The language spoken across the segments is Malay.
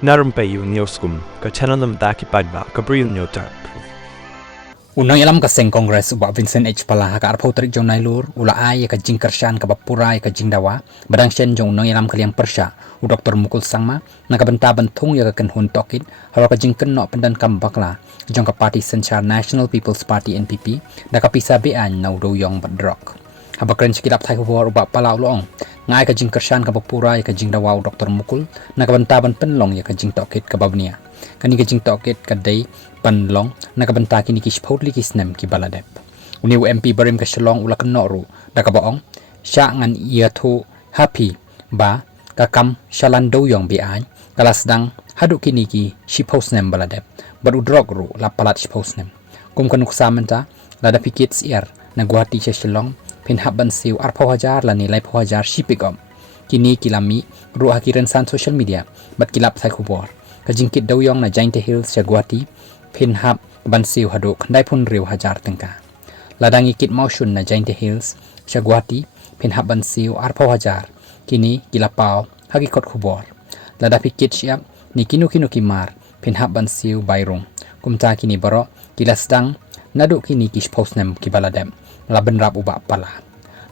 Na Rympei U ka channel nam Daki paidbah ka Bri U Hynñiewtrep. Unang ilam kaseng Kongres uba Vincent H. Pala ka arpaw tarik jong nailur ula ay ka Kyrshan ka bapuray ka Jingdawa badang shen jong unang ilam kaliang persya u Dr. Mukul Sangma nakabentaban tung ya ka kanhun Tohkit Halor ka Jingpyndonkam bakla jong ka Party Senchar National People's Party NPP Daka Pisa Beain na Dewiong badrok habakren sikilap tayo huwar uba pala ulong ngay ka Kyrshan ka bapuray ka Jingdawa u Dr. Mukul nakabentaban penlong ya ka Tohkit ka babnia kani ka Tohkit ka day panlong nakabanta kini kishpot likisnem ki baladep uniu MP barim ka shalong ula kenoru dakabaong sya ngan iathu happy ba kakam shalan Dewiong Beain kalasdang haduk kini ki shiposnem baladep barudrog ru lapalat shiposnem kum kanuk samenta lada pikit siar na guhati cha shalong pinhaban siu arpaw hajar la nilai hajar shipigom kini kilami ru hakiran san social media bat kilap thai khubor ka jingkit Dewiong na Jainte Hills sa Guwahati pinhap bansiw haduk kandai pun riw hajar tengka ladang ikit mausun na Jainte Hills sa Guwahati pinhap bansiw arpaw hajar kini gilapaw hagikot khubor lada pikit siap ni kinu kimar pinhap bansiw bayrung kumta kini baroh gilasdang naduk kini kishposnem kibaladem laban rap uba pala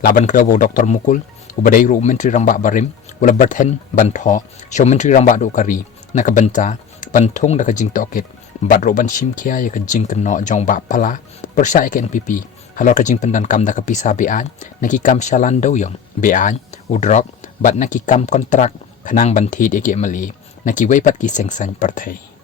laban krewo Dr. Mukul ubadai ru menteri ramba barim ula berthen bantho show menteri ramba do kari nakabenta pantung daka Tohkit badro ban shimkia ya ka Jingpyndonkam jong ba pala persya ya ka NPP Halor ka Jingpyndonkam daka Pisa Beain nakikam shalan Dewiong Beain udrok bat nakikam kontrak kanang banthid ya ki mali nakiwaypat ki sengsan partai